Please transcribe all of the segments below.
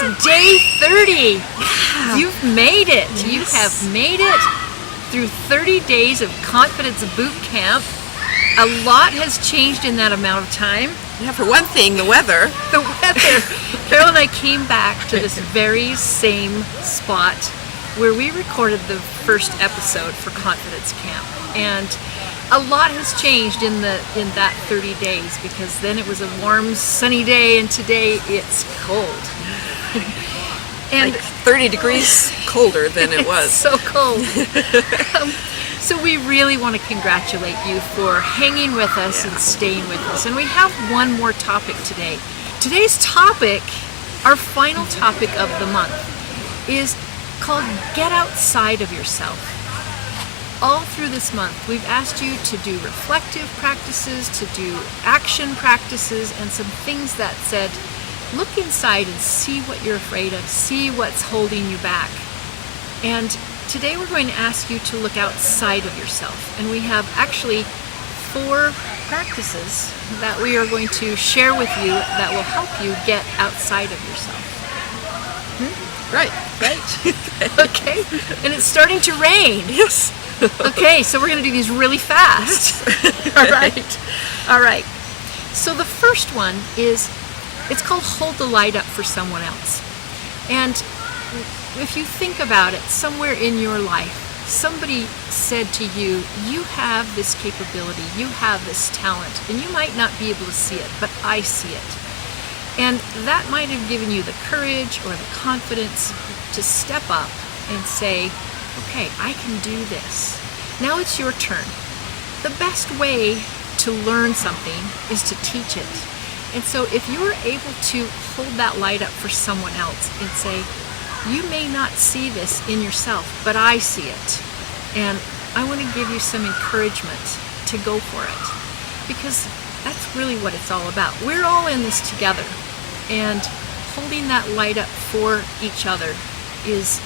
It's day 30. Yeah. You've made it. Yes. You have made it through 30 days of Confidence Boot Camp. A lot has changed in that amount of time. Yeah, for one thing, the weather. The weather. Carol and I came back to this very same spot where we recorded the first episode for Confidence Camp. And a lot has changed in that 30 days, because then it was a warm, sunny day, and today it's cold. And like 30 degrees colder than it was. So cold. So we really want to congratulate you for hanging with us and staying with us. And we have one more topic today. Today's topic, our final topic of the month, is called Get Outside of Yourself. All through this month, we've asked you to do reflective practices, to do action practices, and some things that said, look inside and see what you're afraid of, see what's holding you back. And today we're going to ask you to look outside of yourself. And we have actually 4 practices that we are going to share with you that will help you get outside of yourself. Right. Okay. And it's starting to rain. Yes. Okay, so we're going to do these really fast. All right. So the first one is, it's called Hold the Light Up for Someone Else. And if you think about it, somewhere in your life, somebody said to you, you have this capability, you have this talent, and you might not be able to see it, but I see it. And that might have given you the courage or the confidence to step up and say, okay, I can do this. Now it's your turn. The best way to learn something is to teach it. And so if you're able to hold that light up for someone else and say, you may not see this in yourself, but I see it. And I want to give you some encouragement to go for it. Because that's really what it's all about. We're all in this together. And holding that light up for each other is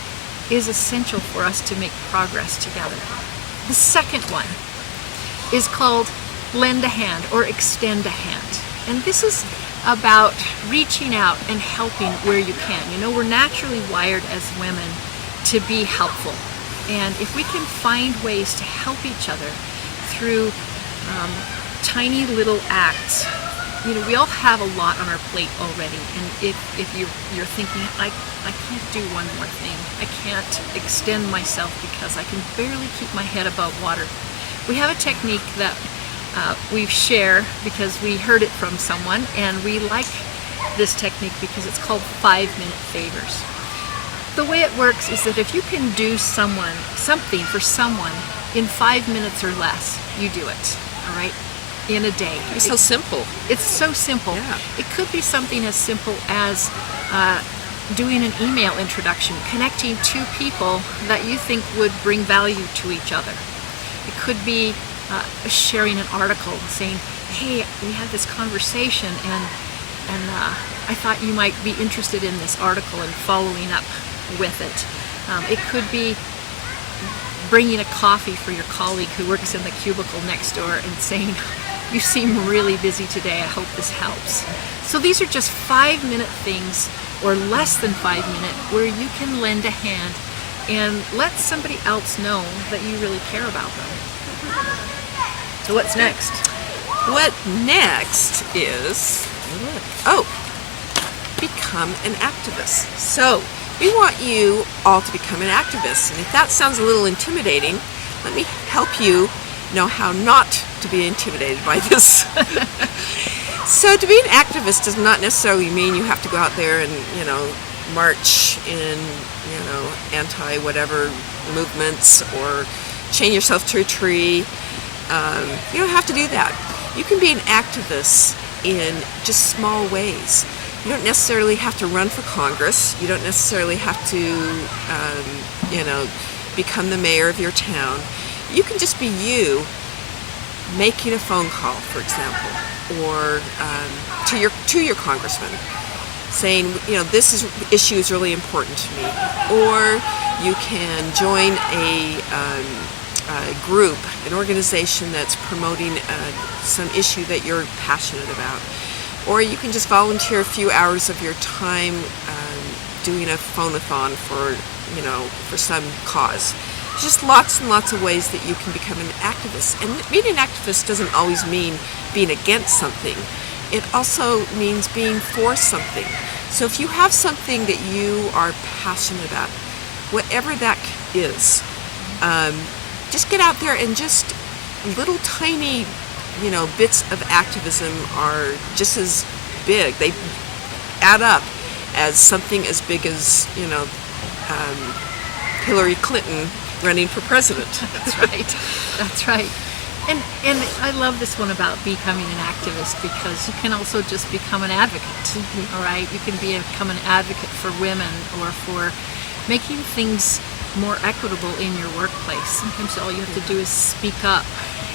essential for us to make progress together. The second one is called Lend a Hand or Extend a Hand. And this is about reaching out and helping where you can. You know, we're naturally wired as women to be helpful. And if we can find ways to help each other through tiny little acts, you know, we all have a lot on our plate already. And if you're thinking, I can't do one more thing. I can't extend myself because I can barely keep my head above water. We have a technique that we share because we heard it from someone, and we like this technique because it's called 5-minute favors. The way it works is that if you can do something for someone in 5 minutes or less, you do it, all right, in a day. It's so simple. It's so simple. Yeah. It could be something as simple as doing an email introduction, connecting 2 people that you think would bring value to each other. It could be sharing an article, saying, hey, we had this conversation and I thought you might be interested in this article, and following up with it. It could be bringing a coffee for your colleague who works in the cubicle next door and saying, you seem really busy today, I hope this helps. So these are just 5-minute things, or less than 5 minutes, where you can lend a hand and let somebody else know that you really care about them. So what's next? What next is, become an activist. So we want you all to become an activist. And if that sounds a little intimidating, let me help you know how not to be intimidated by this. So to be an activist does not necessarily mean you have to go out there and, march in, anti-whatever movements or chain yourself to a tree. You don't have to do that. You can be an activist in just small ways. You don't necessarily have to run for Congress. You don't necessarily have to, become the mayor of your town. You can just be you making a phone call, for example, or to your congressman, saying, this issue is really important to me. Or you can join a group, an organization that's promoting some issue that you're passionate about. Or you can just volunteer a few hours of your time doing a phone-a-thon for, for some cause. Just lots and lots of ways that you can become an activist. And being an activist doesn't always mean being against something. It also means being for something. So if you have something that you are passionate about, whatever that is, just get out there, and just little tiny, bits of activism are just as big. They add up as something as big as, Hillary Clinton running for president. That's right. That's right. And I love this one about becoming an activist, because you can also just become an advocate. All right, you can become an advocate for women, or for making things more equitable in your workplace. Sometimes all you have to do is speak up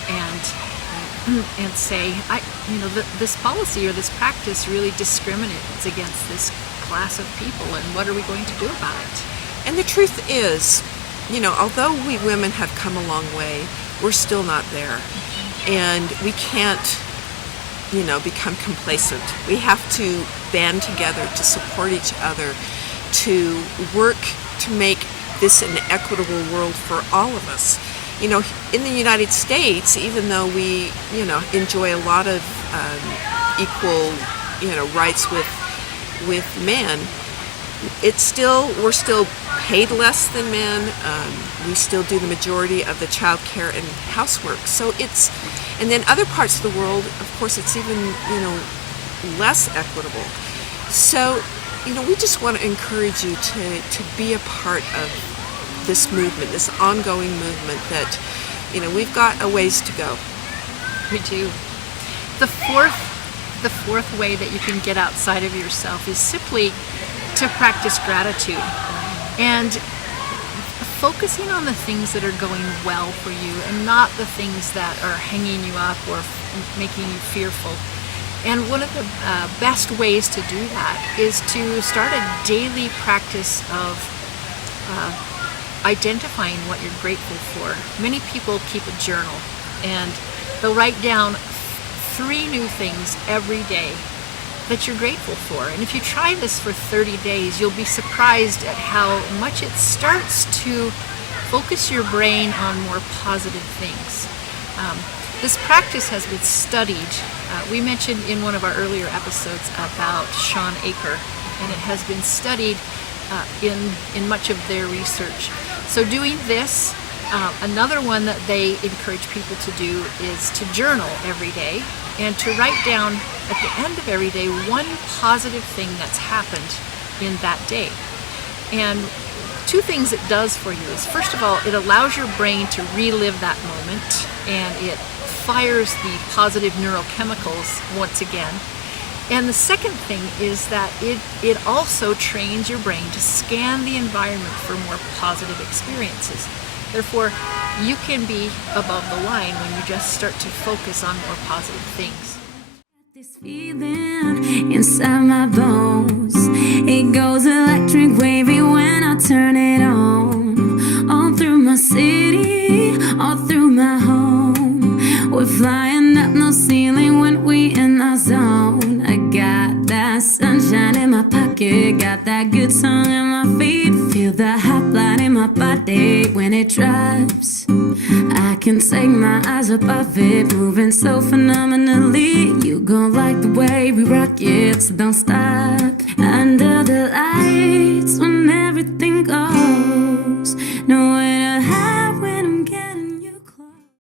and say, this policy or this practice really discriminates against this class of people, and what are we going to do about it? And the truth is, although we women have come a long way, we're still not there. And we can't, become complacent. We have to band together to support each other, to work to make this an equitable world for all of us. In the United States, even though we, enjoy a lot of equal, rights with men, we're still paid less than men. We still do the majority of the child care and housework. So and then other parts of the world, of course, it's even, less equitable. So, we just want to encourage you to be a part of this movement, this ongoing movement that, we've got a ways to go. We do. The fourth way that you can get outside of yourself is simply to practice gratitude, and focusing on the things that are going well for you, and not the things that are hanging you up or making you fearful. And one of the best ways to do that is to start a daily practice of identifying what you're grateful for. Many people keep a journal, and they'll write down 3 new things every day that you're grateful for. And if you try this for 30 days, you'll be surprised at how much it starts to focus your brain on more positive things. This practice has been studied. We mentioned in one of our earlier episodes about Shawn Achor, and it has been studied in much of their research. So doing this, another one that they encourage people to do is to journal every day, and to write down at the end of every day one positive thing that's happened in that day. And 2 things it does for you is, first of all, it allows your brain to relive that moment, and it fires the positive neurochemicals once again. And the second thing is that it also trains your brain to scan the environment for more positive experiences. Therefore, you can be above the line when you just start to focus on more positive things. This feeling inside my bones, it goes electric wavy when I turn it on. All through my city, all through my home, we're flying up no ceiling when we in our zone. I got that sunshine in my pocket, got that good song in my feet, feel the hot blood in my body when it drops. I can take my eyes above it, moving so phenomenally. You gon' like the way we rock it, so don't stop. Under the lights